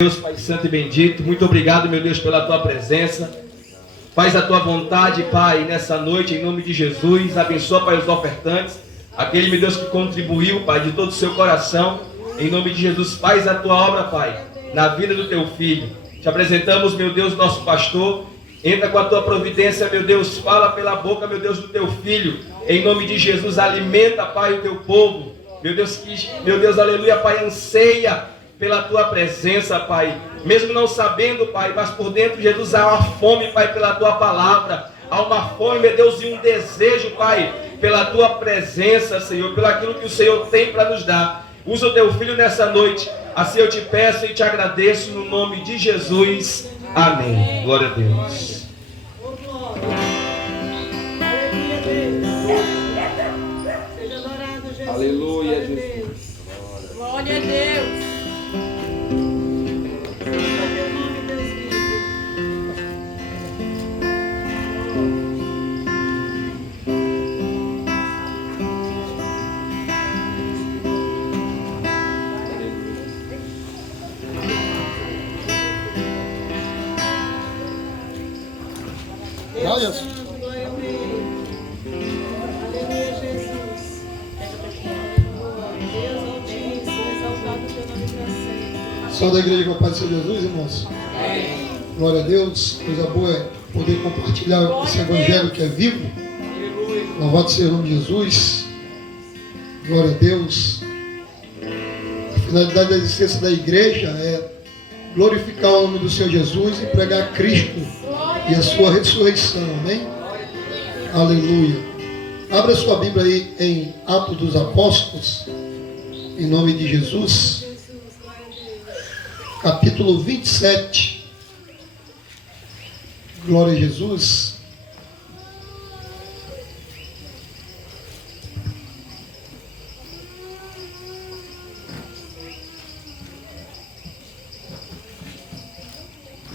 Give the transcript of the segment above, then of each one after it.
Deus, Pai Santo e bendito, muito obrigado, meu Deus, pela Tua presença. Faz a Tua vontade, Pai, nessa noite, em nome de Jesus. Abençoa, Pai, os ofertantes, aquele, meu Deus, que contribuiu, Pai, de todo o seu coração. Em nome de Jesus, faz a Tua obra, Pai, na vida do Teu Filho. Te apresentamos, meu Deus, nosso pastor. Entra com a Tua providência, meu Deus, fala pela boca, meu Deus, do Teu Filho. Em nome de Jesus, alimenta, Pai, o Teu povo. Meu Deus, aleluia, Pai, anseia pela Tua presença, Pai, mesmo não sabendo, Pai, mas por dentro, Jesus, há uma fome, Pai, pela Tua palavra, há uma fome, meu Deus, e um desejo, Pai, pela Tua presença, Senhor, pelo aquilo que o Senhor tem para nos dar. Usa o Teu Filho nessa noite, assim eu te peço e te agradeço, no nome de Jesus, amém. Glória a Deus. Seja adorado, Jesus. Aleluia, Jesus. Glória a Deus. Teu nome, Deus vivo. Olha. Glória a Deus. Aleluia, Jesus. Deus altíssimo, exaltado o teu nome para sempre. Só da igreja com a paz do Senhor Jesus, irmãos. Amém. Glória a Deus. Coisa boa é poder compartilhar esse evangelho que é vivo. Louvado seja o nome de Jesus. Glória a Deus. A finalidade da existência da igreja é glorificar o nome do Senhor Jesus e pregar Cristo e a sua ressurreição. Amém? Aleluia. Abra sua Bíblia aí em Atos dos Apóstolos, em nome de Jesus. Capítulo 27. Glória a Jesus.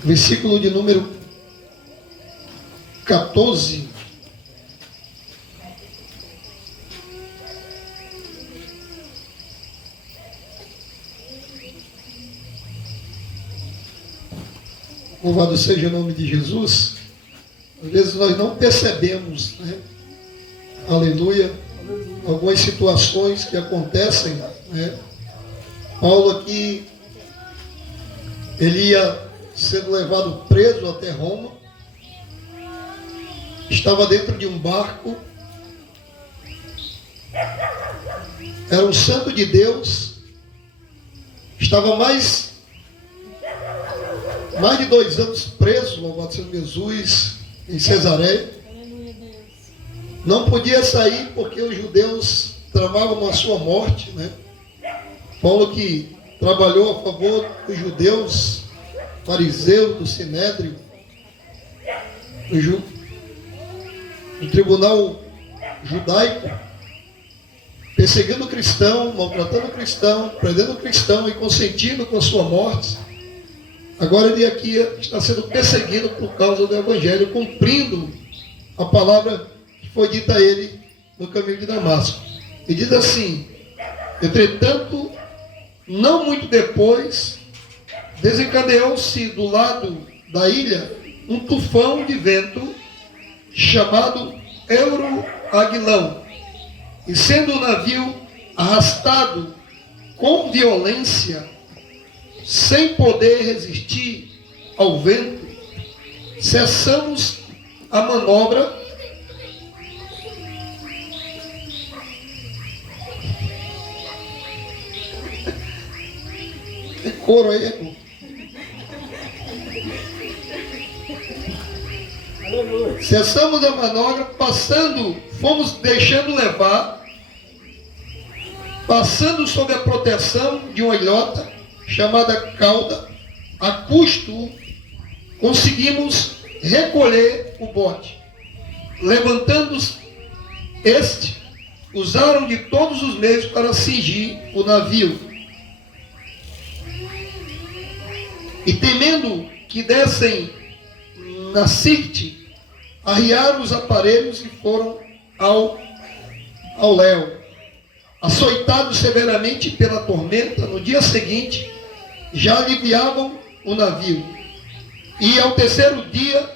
Versículo de número 14. Louvado seja o nome de Jesus. Às vezes nós não percebemos, né? Aleluia. Algumas situações que acontecem, né? Paulo aqui, ele ia sendo levado preso até Roma. Estava dentro de um barco. Era um santo de Deus. Estava mais de 2 anos preso, louvado seja Jesus, em Cesareia. Não podia sair porque os judeus tramavam a sua morte, né? Paulo, que trabalhou a favor dos judeus, fariseus, do Sinédrio, do tribunal judaico, perseguindo o cristão, maltratando o cristão, prendendo o cristão e consentindo com a sua morte. Agora ele aqui está sendo perseguido por causa do Evangelho, cumprindo a palavra que foi dita a ele no caminho de Damasco. E diz assim: entretanto, não muito depois, desencadeou-se do lado da ilha um tufão de vento chamado Euroaguilão, e sendo o navio arrastado com violência, sem poder resistir ao vento, cessamos a manobra coro aí, irmão. Cessamos a manobra, fomos deixando levar, passando sob a proteção de uma ilhota chamada Cauda. A custo conseguimos recolher o bote. Levantando-se usaram de todos os meios para cingir o navio. E temendo que dessem na Sirte, arriaram os aparelhos e foram ao léu. Açoitados severamente pela tormenta, no dia seguinte, já aliviavam o navio. E ao terceiro dia,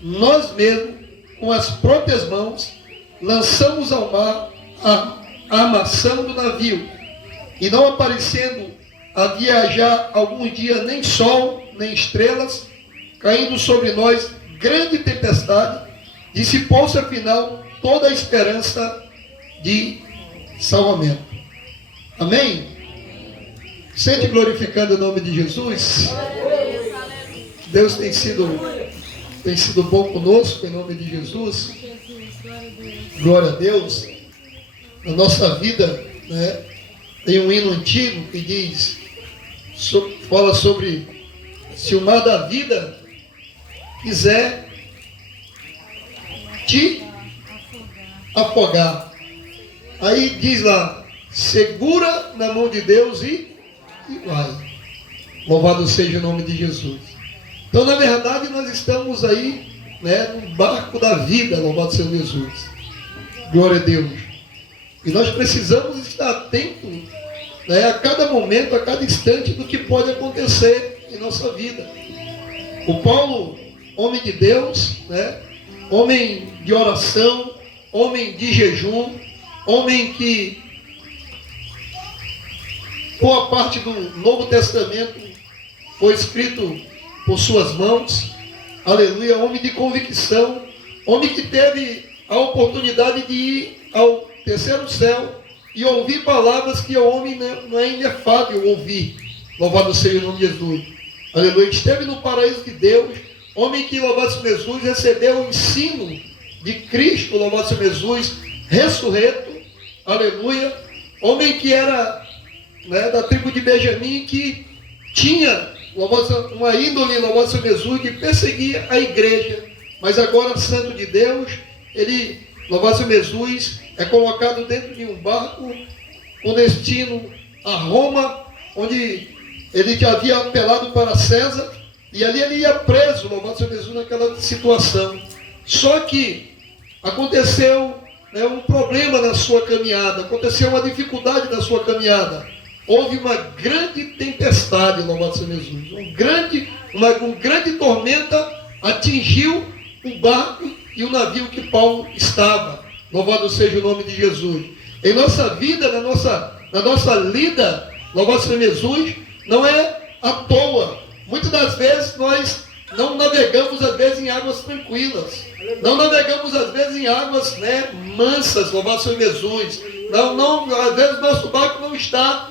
nós mesmos, com as próprias mãos, lançamos ao mar a armação do navio. E não aparecendo havia já alguns dias nem sol, nem estrelas, caindo sobre nós grande tempestade, dissipou-se afinal toda a esperança de salvamento. Amém? Sente glorificando o nome de Jesus. Deus tem sido bom conosco, em nome de Jesus. Glória a Deus. Na nossa vida, né, tem um hino antigo que diz, fala sobre se o mar da vida quiser te afogar. Aí diz lá, segura na mão de Deus e vai. Louvado seja o nome de Jesus. Então, na verdade, nós estamos aí, né, no barco da vida, louvado seja Jesus. Glória a Deus. E nós precisamos estar atentos, né, a cada momento, a cada instante do que pode acontecer em nossa vida. O Paulo, homem de Deus, né, homem de oração, homem de jejum, homem que boa parte do Novo Testamento foi escrito por suas mãos, aleluia, homem de convicção, homem que teve a oportunidade de ir ao terceiro céu e ouvir palavras que o homem não é inefável ouvir, louvado seja o nome de Jesus, aleluia, esteve no paraíso de Deus, homem que, louvado seja Jesus, recebeu o ensino de Cristo, louvado seja Jesus, ressurreto, aleluia, homem que era, né, da tribo de Benjamim, que tinha uma índole, louvado seja Jesus, que perseguia a igreja, mas agora, santo de Deus, ele, louvado seja Jesus, é colocado dentro de um barco com destino a Roma, onde ele já havia apelado para César, e ali ele ia preso, louvado seja Jesus, naquela situação. Só que aconteceu, né, um problema na sua caminhada, aconteceu uma dificuldade na sua caminhada. Houve uma grande tempestade, louvado seja Jesus. Uma grande tormenta atingiu o barco e o navio que Paulo estava. Louvado seja o nome de Jesus. Em nossa vida, na nossa lida, louvado seja Jesus, não é à toa. Muitas das vezes nós não navegamos, às vezes, em águas tranquilas. Não navegamos, às vezes, em águas, né, mansas, louvado seja Jesus. Às vezes nosso barco não está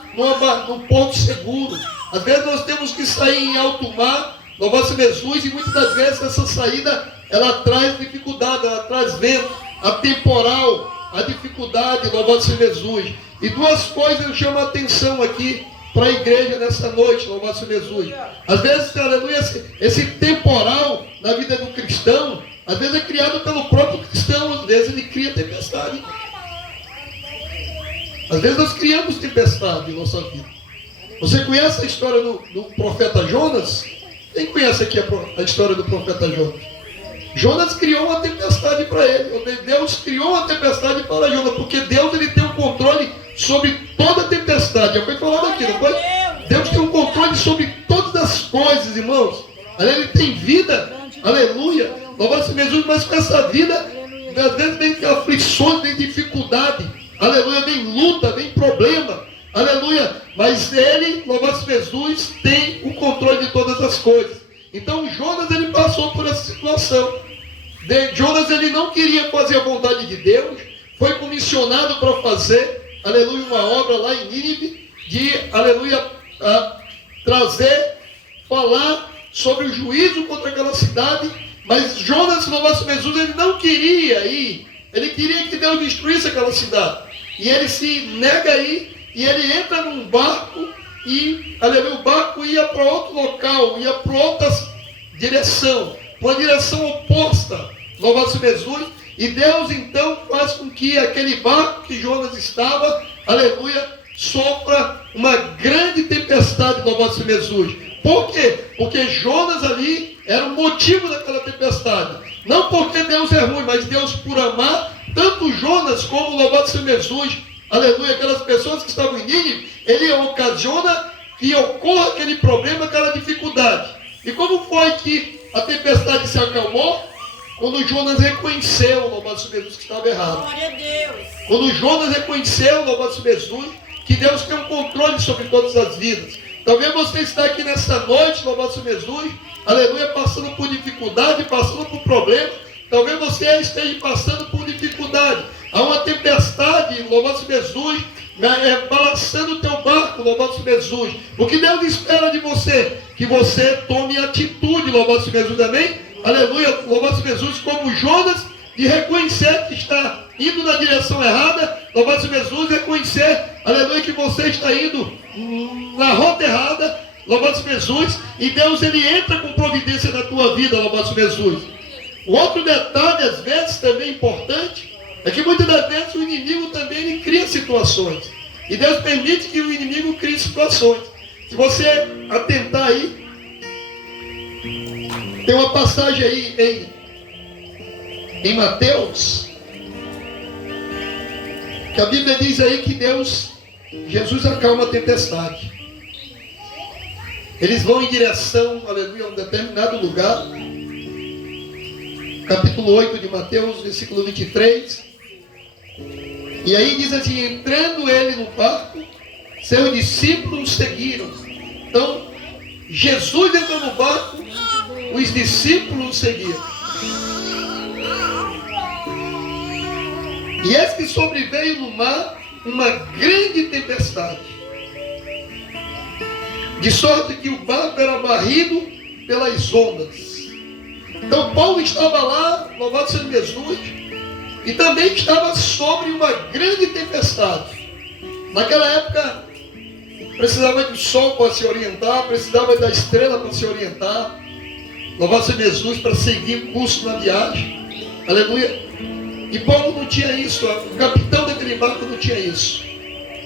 num porto seguro. Às vezes nós temos que sair em alto mar, louvado seja Jesus, e muitas das vezes essa saída, ela traz dificuldade, ela traz vento, a temporal, a dificuldade, louvado seja Jesus. E duas coisas eu chamo a atenção aqui para a igreja nessa noite, louvado seja Jesus. Às vezes, aleluia, esse temporal na vida do cristão, às vezes é criado pelo próprio cristão, às vezes ele cria tempestade. Às vezes nós criamos tempestade em nossa vida. Você conhece a história do profeta Jonas? Quem conhece aqui a história do profeta Jonas? Jonas criou uma tempestade para ele. Deus criou uma tempestade para Jonas, porque Deus, ele tem o controle sobre toda a tempestade. Já foi falado aqui, não foi? Deus tem um controle sobre todas as coisas, irmãos. Ele tem vida, aleluia. Louvado seja Jesus, mas com essa vida, às vezes vem aflições, vem dificuldade, aleluia, vem luta, vem problema, aleluia. Mas ele, louvado seja Jesus, tem o controle de todas as coisas. Então Jonas, ele passou por essa situação. Jonas, ele não queria fazer a vontade de Deus, foi comissionado para fazer, aleluia, uma obra lá em Nínive, de, aleluia, falar sobre o juízo contra aquela cidade. Mas Jonas, louvado seja Jesus, ele não queria ir, ele queria que Deus destruísse aquela cidade, e ele se nega a ir, e ele entra num barco, e, aleluia, o barco ia para outro local, ia para outra direção, uma direção oposta, louvado seja Jesus, e Deus então faz com que aquele barco que Jonas estava, aleluia, sofra uma grande tempestade, louvado seja Jesus. Por quê? Porque Jonas ali era o motivo daquela tempestade. Não porque Deus é ruim, mas Deus, por amar tanto Jonas como, louvado seja Jesus, aleluia, aquelas pessoas que estavam em Nínive, ele ocasiona que ocorra aquele problema, aquela dificuldade. E como foi que a tempestade se acalmou? Quando Jonas reconheceu, louvado seja Jesus, que estava errado. Glória a Deus. Quando Jonas reconheceu, louvado seja Jesus, que Deus tem um controle sobre todas as vidas. Talvez você está aqui nessa noite, louvado seja Jesus, aleluia, passando por dificuldade, passando por problema. Talvez você esteja passando por dificuldade. Há uma tempestade, louvado seja Jesus, balançando o teu barco, louvado seja Jesus. O que Deus espera de você? Que você tome atitude, louvado seja Jesus, amém? Aleluia, louvado seja Jesus, como Jonas, de reconhecer que está indo na direção errada, louvado seja Jesus, reconhecer, aleluia, que você está indo na rota errada, louvado seja Jesus, e Deus ele entra com providência na tua vida, louvado seja Jesus. O outro detalhe, às vezes, também importante, é que muitas das vezes o inimigo também ele cria situações. E Deus permite que o inimigo crie situações. Se você atentar aí, tem uma passagem aí em Mateus, que a Bíblia diz aí que Jesus acalma a tempestade. Eles vão em direção, aleluia, a um determinado lugar. Capítulo 8 de Mateus, versículo 23. E aí diz assim: entrando ele no barco, seus discípulos seguiram. Então, Jesus entrou no barco, os discípulos seguiram. E eis que sobreveio no mar uma grande tempestade, de sorte que o barco era varrido pelas ondas. Então Paulo estava lá, louvado seja Jesus, e também estava sobre uma grande tempestade. Naquela época precisava do sol para se orientar, precisava da estrela para se orientar. Louvado seja Jesus, para seguir o curso na viagem. Aleluia. E Paulo não tinha isso, o capitão daquele barco não tinha isso.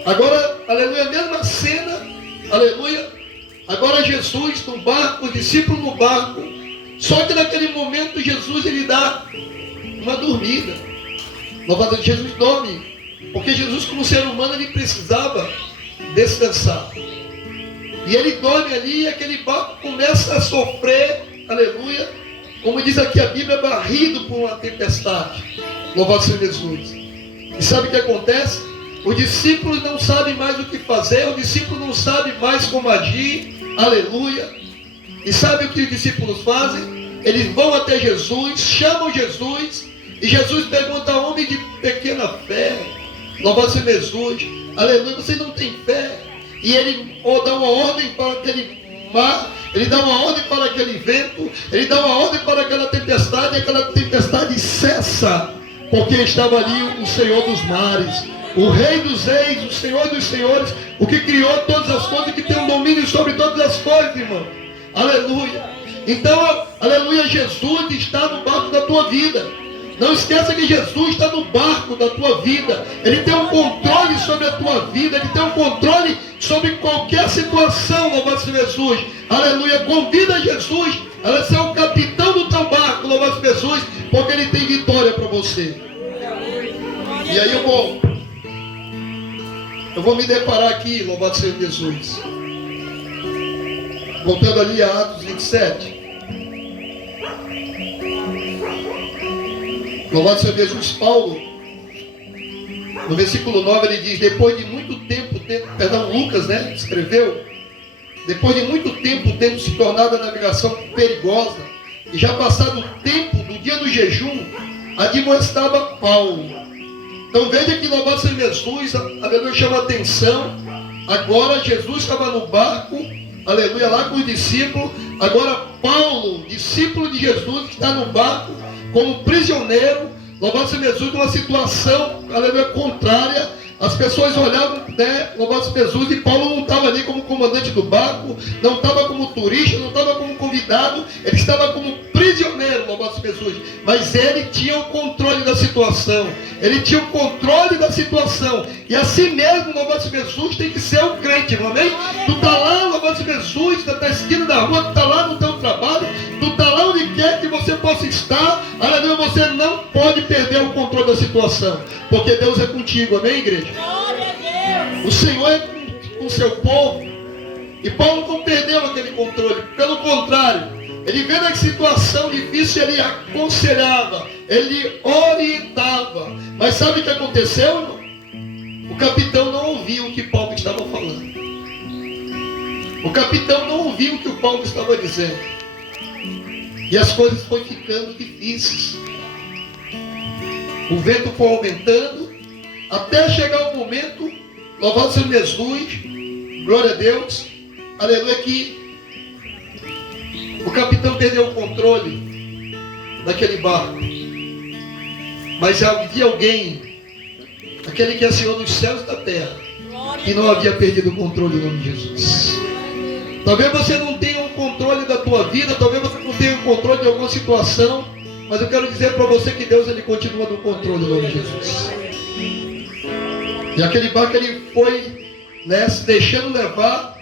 Agora, aleluia, a mesma cena, aleluia. Agora Jesus no barco, os discípulos no barco. Só que naquele momento Jesus ele dá uma dormida. Louvado seja Jesus, dorme. Porque Jesus como ser humano ele precisava descansar. E ele dorme ali e aquele barco começa a sofrer, aleluia, como diz aqui a Bíblia, barrido por uma tempestade. Louvado seja Jesus. E sabe o que acontece? Os discípulos não sabem mais o que fazer, os discípulos não sabem mais como agir, aleluia. E sabe o que os discípulos fazem? Eles vão até Jesus, chamam Jesus, e Jesus pergunta: homem de pequena fé, louvado seja Jesus, aleluia, você não tem fé? E ele dá uma ordem para aquele mar, ele dá uma ordem para aquele vento, ele dá uma ordem para aquela tempestade, e aquela tempestade cessa, porque estava ali o Senhor dos mares, o Rei dos reis, o Senhor dos senhores, o que criou todas as coisas, que tem um domínio sobre todas as coisas, irmão. Aleluia. Então, aleluia, Jesus está no barco da tua vida. Não esqueça que Jesus está no barco da tua vida. Ele tem um controle sobre a tua vida. Ele tem um controle sobre qualquer situação, louvado seja Jesus. Aleluia. Convida Jesus a ser o capitão do teu barco, louvado seja Jesus, porque ele tem vitória para você. E aí eu vou me deparar aqui, louvado seja Jesus. Voltando ali a Atos 27. Louvado seja Jesus. Paulo, no versículo 9, ele diz: depois de muito tempo, Lucas, escreveu, depois de muito tempo tendo se tornado a navegação perigosa, e já passado o tempo do dia do jejum, admoestava Paulo. Então veja que louvado seja Jesus, aleluia, chama a atenção. Agora Jesus estava no barco, aleluia, lá com os discípulos. Agora Paulo, discípulo de Jesus, que está no barco como prisioneiro, louvado seja Jesus, numa situação, aleluia, contrária. As pessoas olhavam, louvado seja Jesus, e Paulo não estava ali como comandante do barco, não estava como turista, não estava como convidado, ele estava como prisioneiro, louvado seja Jesus. Mas ele tinha o controle da situação, ele tinha o controle da situação, e assim mesmo, louvado seja Jesus, tem que ser o crente, irmão, amém? Tu está lá, louvado seja Jesus, está na esquina da rua, tu está lá no teu trabalho, tu está lá onde quer que você possa estar, aleluia, você não pode perder o controle da situação, porque Deus é contigo, amém, igreja? O Senhor é com o seu povo. E Paulo não perdeu aquele controle. Pelo contrário, ele vendo a situação difícil, ele aconselhava, ele orientava. Mas sabe o que aconteceu, irmão? O capitão não ouviu o que Paulo estava falando. O capitão não ouviu o que o Paulo estava dizendo. E as coisas foram ficando difíceis. O vento foi aumentando, até chegar o momento, louvado seja Jesus, glória a Deus, aleluia, que o capitão perdeu o controle daquele barco. Mas havia alguém, aquele que é Senhor dos céus e da terra, que não havia perdido o controle em nome de Jesus. Talvez você não tenha o controle da tua vida, talvez você não tenha o controle de alguma situação, mas eu quero dizer para você que Deus, ele continua no controle em nome de Jesus. E aquele barco, ele foi, né, se deixando levar,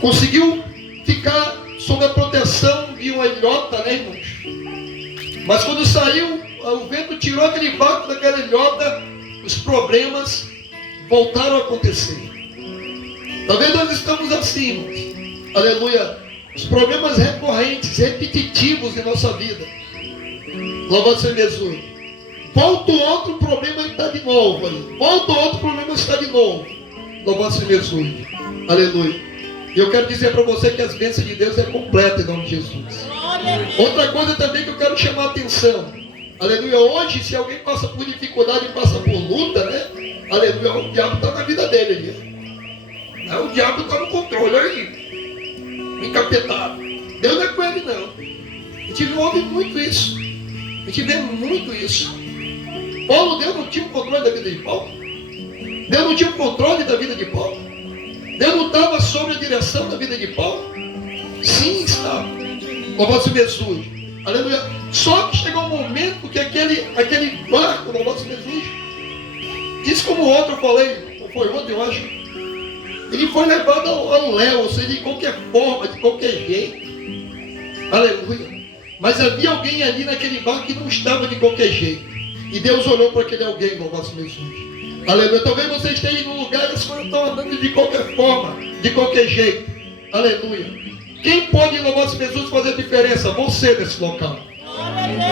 conseguiu ficar sob a proteção de uma ilhota, né, irmãos? Mas quando saiu, o vento tirou aquele barco daquela ilhota, os problemas voltaram a acontecer. Talvez nós estamos assim, irmãos. Aleluia. Os problemas recorrentes, repetitivos em nossa vida. Louvado seja Jesus. Volta outro problema e está de novo aí. Volta outro problema e está de novo. Louvado seja Jesus. Aleluia. E eu quero dizer para você que as bênçãos de Deus é completa em nome de Jesus. Outra coisa também que eu quero chamar a atenção. Aleluia. Hoje, se alguém passa por dificuldade, passa por luta, né? Aleluia. O diabo está na vida dele ali. O diabo está no controle aí. Encapetado. Deus não é com ele, não. A gente ouve muito isso. A gente vê muito isso. Deus não tinha o controle da vida de Paulo. Deus não tinha o controle da vida de Paulo. Deus não estava sobre a direção da vida de Paulo. Sim, estava. Louvado seja Jesus. Aleluia. Só que chegou um momento que aquele barco, louvado seja Jesus, disse como outro, eu falei, ou foi ontem, eu acho, ele foi levado ao léu, ou seja, de qualquer forma, de qualquer jeito. Aleluia. Mas havia alguém ali naquele barco que não estava de qualquer jeito. E Deus olhou para aquele alguém, louvado seja Jesus. Aleluia. Talvez você esteja num lugar e as coisas estão andando de qualquer forma, de qualquer jeito. Aleluia. Quem pode, louvado seja Jesus, fazer a diferença? Você nesse local.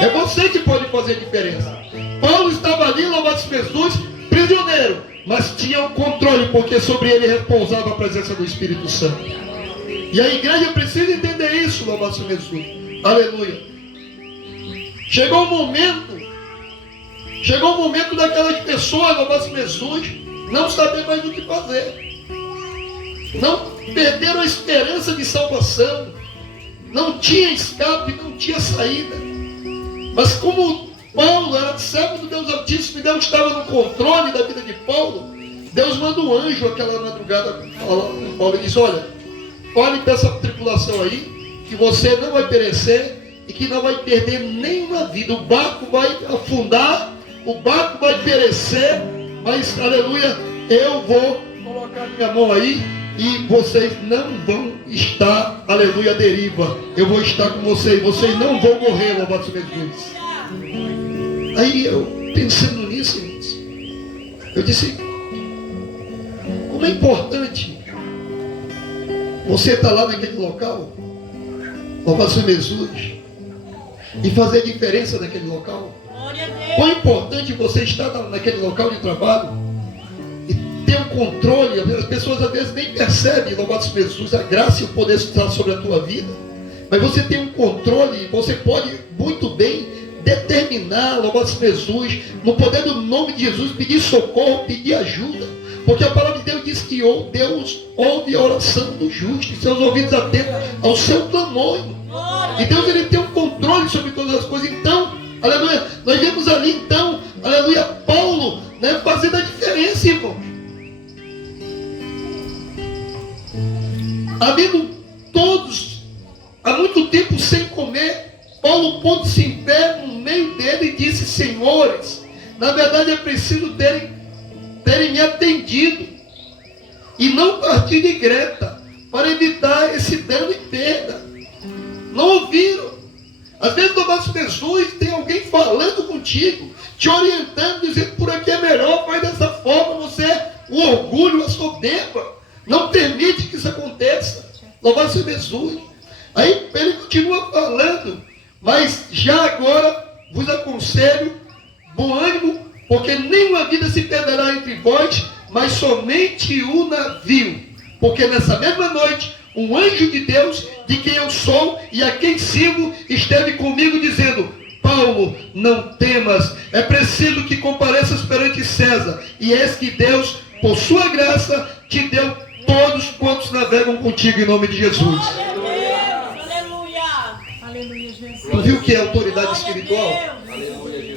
É você que pode fazer a diferença. Paulo estava ali, louvado seja Jesus, prisioneiro, mas tinha o controle, porque sobre ele repousava a presença do Espírito Santo. E a igreja precisa entender isso, louvado seja Jesus. Aleluia. Chegou o momento daquelas pessoas, louvado seja Jesus, não saber mais o que fazer. Não perderam a esperança de salvação. Não tinha escape, não tinha saída. Mas como Paulo era servo do Deus Altíssimo e Deus estava no controle da vida de Paulo, Deus manda um anjo aquela madrugada com Paulo e diz: olha, olhe para essa tripulação aí, que você não vai perecer e que não vai perder nenhuma vida. O barco vai afundar, o barco vai perecer, mas, aleluia, eu vou colocar minha mão aí e vocês não vão estar, aleluia, à deriva. Eu vou estar com vocês não vão morrer, louvado seja Jesus. Aí eu, pensando nisso, irmãos, eu disse: como é importante você estar lá naquele local, louvado seja Jesus, e fazer a diferença naquele local. Quão importante você estar naquele local de trabalho e ter o controle. As pessoas às vezes nem percebem, louvado seja Jesus, a graça e o poder estar sobre a tua vida. Mas você tem um controle, você pode muito bem determinar, louvado seja Jesus, no poder do nome de Jesus, pedir socorro, pedir ajuda. Porque a palavra de Deus diz que Deus ouve a oração do justo, e seus ouvidos atentos ao seu clamor. E Deus, ele tem um controle sobre todas as coisas. Então, aleluia, nós vemos ali então, aleluia, Paulo, né, fazendo a diferença, irmão. Havendo todos há muito tempo sem comer, Paulo pôs-se em pé no meio dele e disse: senhores, na verdade é preciso terem me atendido e não partir de Creta para evitar esse dano e perda. Não ouviram? Às vezes, louvado seja Jesus, tem alguém falando contigo, te orientando, dizendo: por aqui é melhor, faz dessa forma, você o orgulho, a soberba. Não permite que isso aconteça. Louvado seja Jesus. Aí ele continua falando, mas já agora vos aconselho, bom ânimo, porque nenhuma vida se perderá entre vós, mas somente o navio. Porque nessa mesma noite, um anjo de Deus, de quem eu sou e a quem sirvo, esteve comigo dizendo: Paulo, não temas, é preciso que compareças perante César. E eis que Deus, por sua graça, te deu todos quantos navegam contigo em nome de Jesus. Aleluia, Jesus. Tu viu o que é autoridade espiritual?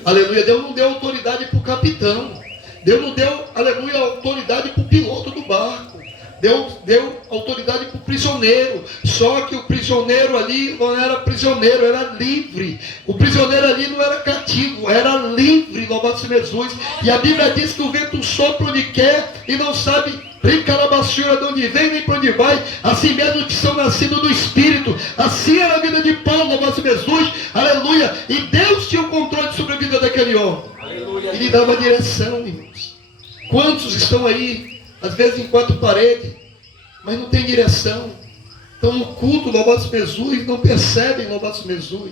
Aleluia. Deus não deu autoridade para o capitão. Deus não deu, aleluia, autoridade para o piloto do barco. Deus deu autoridade para o prisioneiro. Só que o prisioneiro ali não era prisioneiro, era livre. O prisioneiro ali não era cativo, era livre, louvado seja Jesus. E a Bíblia diz que o vento sopra onde quer e não sabe de onde vem nem para onde vai. Assim mesmo que são nascidos do Espírito. Assim era a vida de Paulo, louvado seja Jesus. Aleluia. E Deus tinha o controle sobre a vida daquele homem. Aleluia. E lhe dava direção, irmãos. Quantos estão aí, às vezes em quatro paredes, mas não tem direção? Estão no culto, louvado seja Jesus, não percebem, louvado seja Jesus.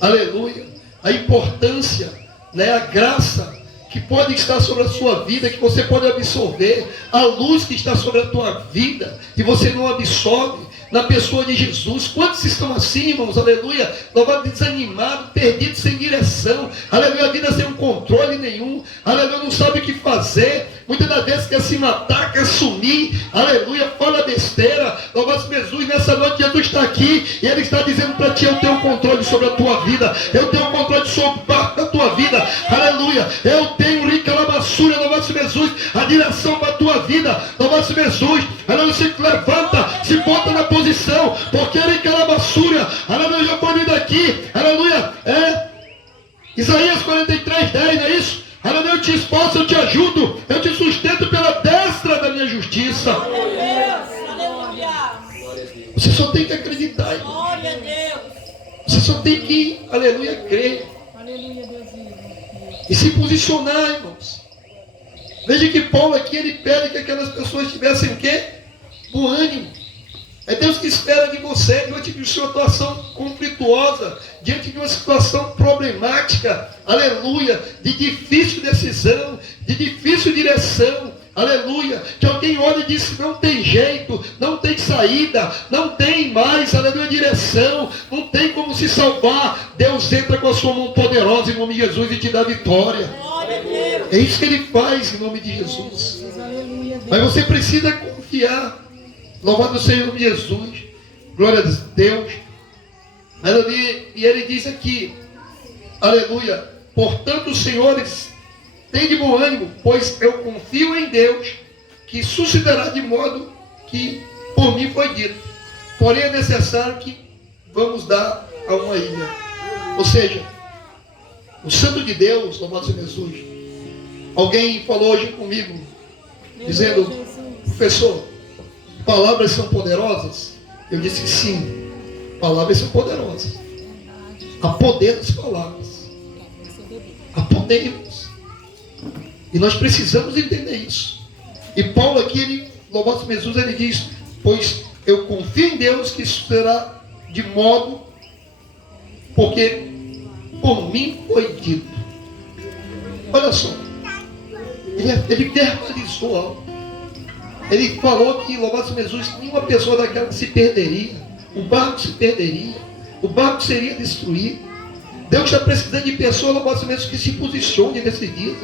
Aleluia. A importância, né, a graça que pode estar sobre a sua vida, que você pode absorver, a luz que está sobre a tua vida, e você não absorve, na pessoa de Jesus. Quantos estão assim, irmãos? Aleluia. Louvado, desanimado, perdido, sem direção. Aleluia, a vida sem um controle nenhum. Aleluia, não sabe o que fazer. Muitas das vezes quer se matar, quer sumir. Aleluia, fala besteira. Louvado Jesus, nessa noite Jesus está aqui e Ele está dizendo para ti: eu tenho controle sobre a tua vida. Eu tenho controle sobre a tua vida. Aleluia, eu tenho rica lavassura, louvado Jesus, a direção para a tua vida. Louvado Jesus. Aleluia, se levanta, se bota na posição, porque Ele quer lavassura. Aleluia, já foi vindo aqui. Aleluia, Isaías 43:10, não é isso? Aleluia, eu te esforço, eu te ajudo, eu te sustento pela destra da minha justiça. Aleluia. Você só tem que acreditar, irmão. Glória a Deus. Você só tem que, aleluia, crer. Aleluia, Deus. E se posicionar, irmãos. Veja que Paulo aqui, ele pede que aquelas pessoas tivessem o quê? Bom ânimo. É Deus que espera de você, diante de sua situação conflituosa, diante de uma situação problemática, aleluia, de difícil decisão, de difícil direção, aleluia, que alguém olha e diz: não tem jeito, não tem saída, não tem mais, aleluia, direção, não tem como se salvar. Deus entra com a sua mão poderosa em nome de Jesus e te dá vitória. É isso que Ele faz em nome de Jesus. Mas você precisa confiar. Louvado seja o nome de Jesus. Glória a Deus. Aleluia. E Ele diz aqui, aleluia: portanto, senhores, tem de bom ânimo, pois eu confio em Deus, que suscitará de modo que por mim foi dito. Porém é necessário que vamos dar a uma ilha. Ou seja, o Santo de Deus, louvado seja Jesus. Alguém falou hoje comigo, dizendo: professor, palavras são poderosas? Eu disse: sim, palavras são poderosas. Há poder nas palavras. Há poder, irmãos. E nós precisamos entender isso. E Paulo aqui, ele, louvado seja Jesus, ele diz: pois eu confio em Deus que isso será de modo, porque por mim foi dito. Olha só, ele verbalizou algo. Ele falou que, louvado seja Jesus, nenhuma pessoa daquela se perderia. O barco se perderia. O barco seria destruído. Deus está precisando de pessoas, louvado seja Jesus, que se posicionem nesses dias.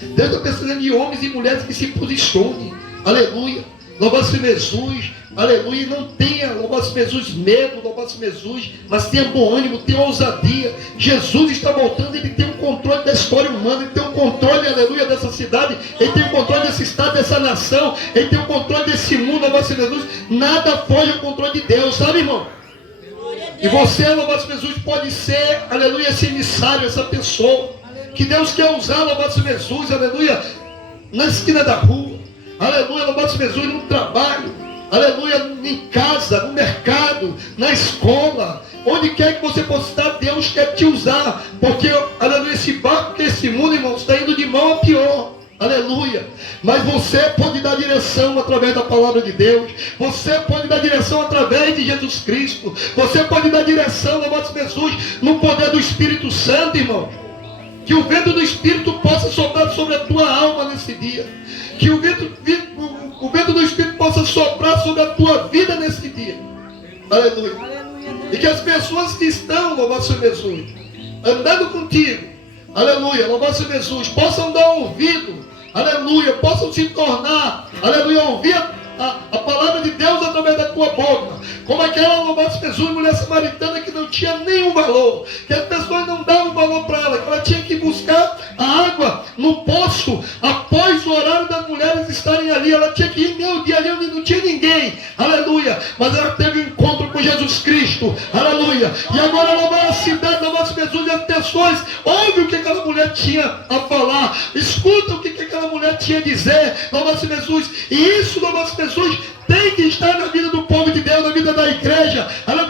Deus está precisando de homens e mulheres que se posicionem. Aleluia. Louvado seja Jesus. Aleluia. E não tenha, louvado seja Jesus, medo, louvado seja Jesus, mas tenha bom ânimo, tenha ousadia. Jesus está voltando, Ele tem um controle da história humana, Ele tem um controle, aleluia, dessa cidade, Ele tem um controle desse estado, dessa nação, Ele tem um controle desse mundo, louvado seja Jesus. Nada foge ao controle de Deus, sabe, irmão? E você, louvado seja Jesus, pode ser, aleluia, esse emissário, essa pessoa que Deus quer usar, louvado seja Jesus, aleluia, na esquina da rua, aleluia, louvado seja Jesus, no trabalho, aleluia, em casa, no mercado, na escola, onde quer que você possa estar, Deus quer te usar, porque, aleluia, esse barco que esse mundo, irmão, está indo de mal a pior, aleluia. Mas você pode dar direção através da palavra de Deus. Você pode dar direção através de Jesus Cristo. Você pode dar direção, louvado seja Jesus, no poder do Espírito Santo, irmão. Que o vento do Espírito possa soprar sobre a tua alma nesse dia. Que o vento do Espírito possa soprar sobre a tua vida nesse dia. Aleluia. E que as pessoas que estão, louvado seja Jesus, andando contigo, aleluia, louvado seja Jesus, possam dar ouvido, aleluia, possam se tornar, aleluia, ouvir a palavra de Deus através da tua boca. Como aquela, louvado seja Jesus, mulher samaritana que não tinha nenhum valor, que as pessoas não davam valor para ela, que ela tinha que buscar a água no poço após o horário das mulheres estarem ali. Ela tinha que ir meio dia ali onde não tinha ninguém, aleluia, mas ela teve um encontro com Jesus Cristo, aleluia, e agora ela vai à cidade, louvado seja Jesus, e as pessoas ouvem o que aquela mulher tinha a falar, escutam o que aquela mulher tinha a dizer, louvado seja Jesus, e isso, louvado seja Jesus, tem que estar na vida do povo de Deus, na vida da igreja.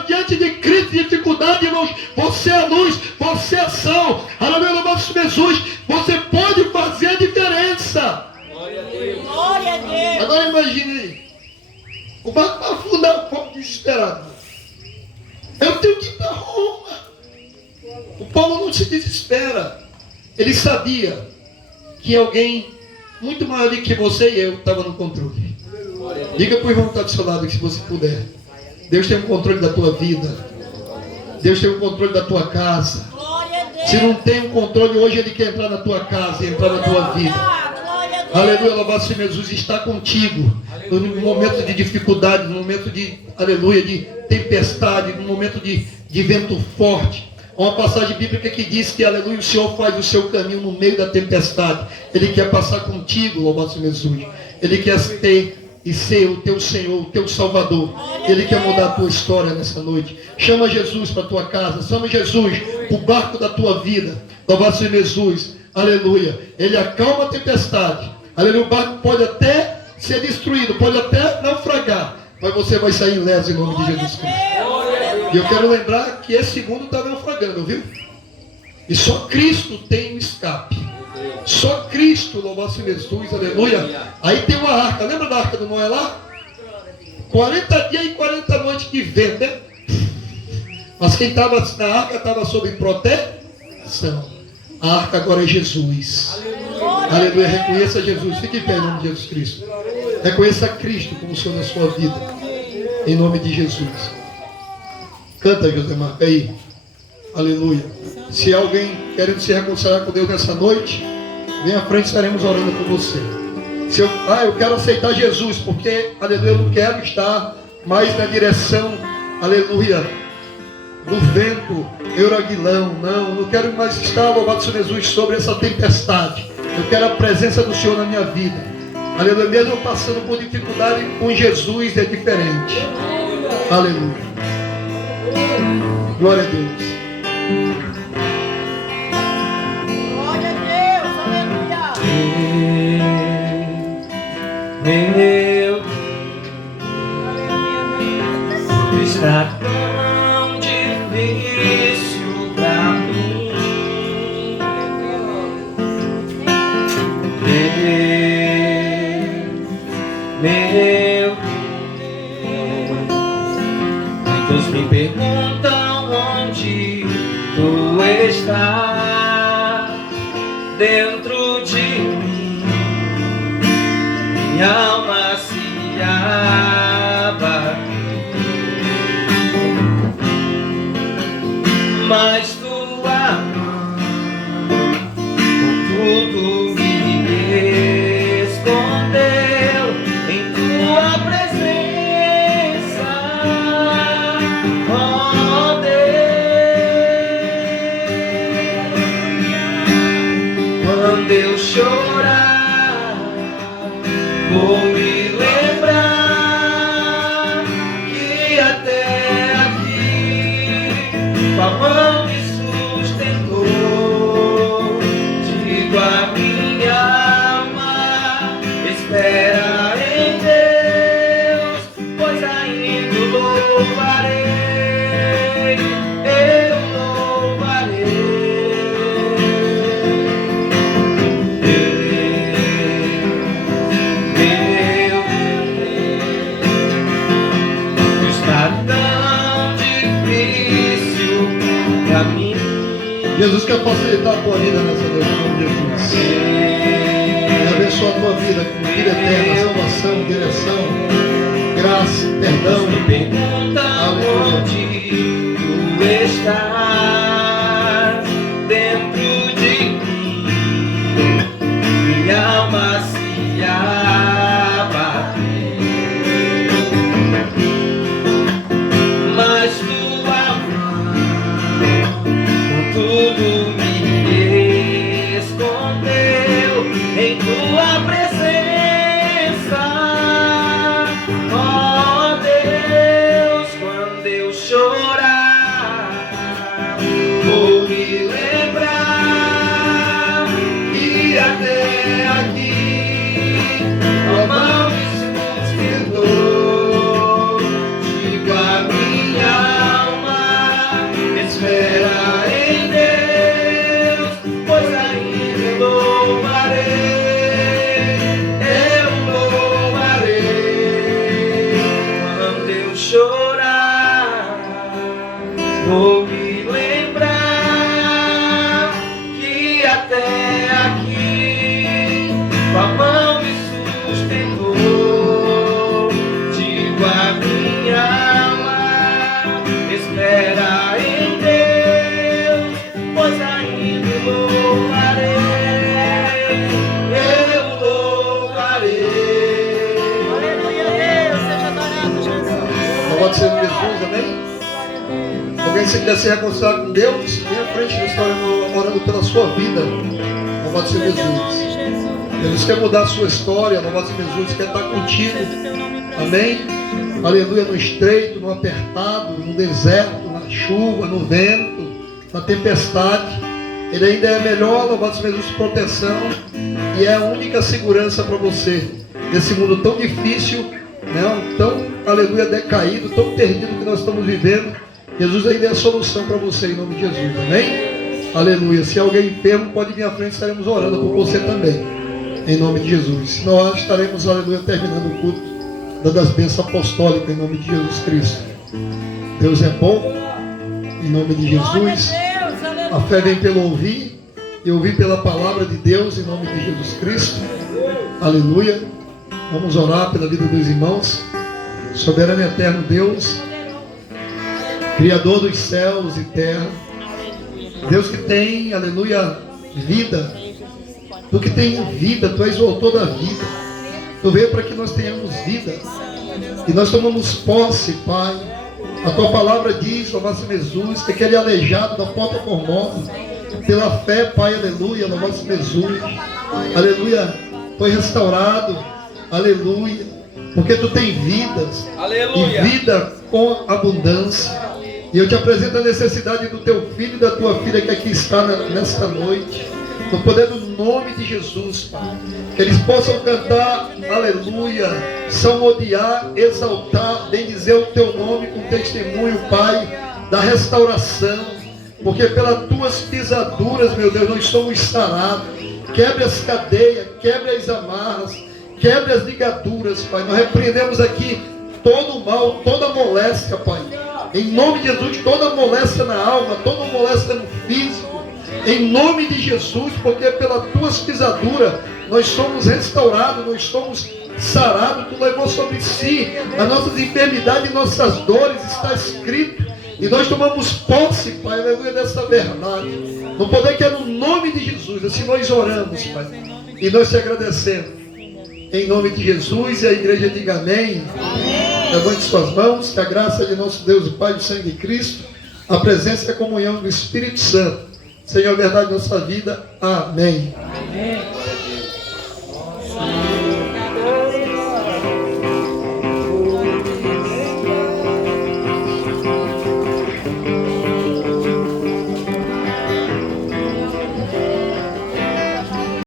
Diante de crise e dificuldade, irmãos, você é a luz, você é a sal. Aleluia, louvado seja Jesus. Você pode fazer a diferença. Glória a Deus. Glória a Deus. Agora imagine aí. O barco vai afundar, o povo desesperado. Eu tenho que ir para Roma. O Paulo não se desespera. Ele sabia que alguém muito maior do que você e eu estava no controle. Diga para o irmão que está do seu lado que se você puder. Deus tem o controle da tua vida. Deus tem o controle da tua casa. Se não tem o controle, hoje Ele quer entrar na tua casa e entrar na tua vida. Aleluia, louvado seja Jesus, está contigo. No momento de dificuldade, no momento de, aleluia, de tempestade, no momento de vento forte. Há uma passagem bíblica que diz que, aleluia, o Senhor faz o seu caminho no meio da tempestade. Ele quer passar contigo, louvado seja Jesus. Ele quer ter e ser o teu Senhor, o teu Salvador. Ele quer mudar a tua história nessa noite. Chama Jesus para a tua casa. Chama Jesus para o barco da tua vida. Louvado seja Jesus. Aleluia. Ele acalma a tempestade. Aleluia. O barco pode até ser destruído, pode até naufragar, mas você vai sair ileso em nome de Jesus Cristo. E eu quero lembrar que esse mundo está naufragando, viu? E só Cristo tem o escape. Só Cristo, louvado seja Jesus, aleluia. Aí tem uma arca, lembra da arca do Noé lá? 40 dias e 40 noites de vento, né? Mas quem estava na arca estava sob proteção. A arca agora é Jesus. Aleluia, reconheça Jesus. Fique em pé em nome de Jesus Cristo. Reconheça Cristo como Senhor da sua vida. Em nome de Jesus. Canta, Josemar, aí. Aleluia. Se alguém querendo se reconciliar com Deus nessa noite, vem à frente, estaremos orando por você. Eu quero aceitar Jesus, porque, aleluia, eu não quero estar mais na direção, aleluia, do vento euraguilão, não quero mais estar, louvado seja Jesus, sobre essa tempestade. Eu quero a presença do Senhor na minha vida. Aleluia, mesmo eu passando por dificuldade, com Jesus é diferente. Aleluia. Glória a Deus. Meu Deus, está tão difícil pra mim. Meu Deus, muitos me perguntam onde tu estás dentro de mim. Minha alma se abate, mas tua mão com tudo me escondeu em tua presença, ó Deus. tão difícil pra mim. Jesus quer facilitar a tua vida nessa noite, em nome de Jesus. E abençoa a tua vida com vida eterna, salvação, direção, graça, perdão. Me pergunta onde tu estás, dentro de mim, minha alma se abateu, mas tua mão com tudo me escondeu em tua presença. Ó Deus, quando eu chorar, vou me lembrar que até aqui a mão me sustentou. Digo a minha alma, espera em Deus, pois ainda eu louvarei, quando eu chorar, vou me lembrar que até aqui tua mão me sustentou. Digo a minha alma, espera em Deus, pois ainda eu louvarei. Aleluia, Deus, seja adorado, Jesus. Louvado seja Jesus, amém? Alguém se quiser se reconciliar com Deus, vem à frente, nós estamos orando pela sua vida. Louvado seja Jesus. Jesus quer mudar a sua história, louvado seja Jesus, quer estar contigo. Amém? Aleluia, no estreito, no apertado, no deserto, na chuva, no vento, na tempestade. Ele ainda é melhor, louvado seja Jesus, proteção. E é a única segurança para você. Nesse mundo tão difícil, né, tão, aleluia, decaído, tão perdido que nós estamos vivendo. Jesus ainda é a solução para você, em nome de Jesus, amém? Aleluia. Se alguém enfermo, pode vir à frente, estaremos orando por você também, em nome de Jesus. Nós estaremos, aleluia, terminando o culto, dando as bênçãos apostólicas, em nome de Jesus Cristo. Deus é bom, em nome de Jesus. A fé vem pelo ouvir, e ouvir pela palavra de Deus, em nome de Jesus Cristo. Aleluia. Vamos orar pela vida dos irmãos. Soberano e eterno Deus, Criador dos céus e terra, Deus que tem, aleluia, vida. Tu que tem vida, Tu és o autor da vida. Tu veio para que nós tenhamos vida. E nós tomamos posse, Pai. A Tua palavra diz, louvado seja Jesus, que aquele aleijado da porta formosa, pela fé, Pai, aleluia, louvado seja Jesus, aleluia, foi restaurado, aleluia, porque Tu tem vidas, aleluia, e vida com abundância. E eu te apresento a necessidade do Teu filho e da Tua filha que aqui está nesta noite, no poder do nome de Jesus, Pai. Que eles possam cantar, aleluia, salmodiar, exaltar, bendizer o Teu nome com testemunho, Pai, da restauração. Porque pelas Tuas pisaduras, meu Deus, nós somos sarados. Quebre as cadeias, quebre as amarras, quebre as ligaduras, Pai. Nós repreendemos aqui todo o mal, toda a moléstia, Pai. Em nome de Jesus, toda moléstia na alma, toda moléstia no físico. Em nome de Jesus, porque pelas Tuas pisaduras nós somos restaurados, nós somos sarados. Tu levou sobre si as nossas enfermidades e nossas dores, está escrito. E nós tomamos posse, Pai, aleluia, dessa verdade. No poder que é no nome de Jesus. Assim nós oramos, Pai. E nós te agradecemos. Em nome de Jesus, e a igreja diga amém. Levante suas mãos, que a graça de nosso Deus, o Pai do sangue de Cristo, a presença e a comunhão do Espírito Santo, Senhor, a verdade da nossa vida. Amém. Amém.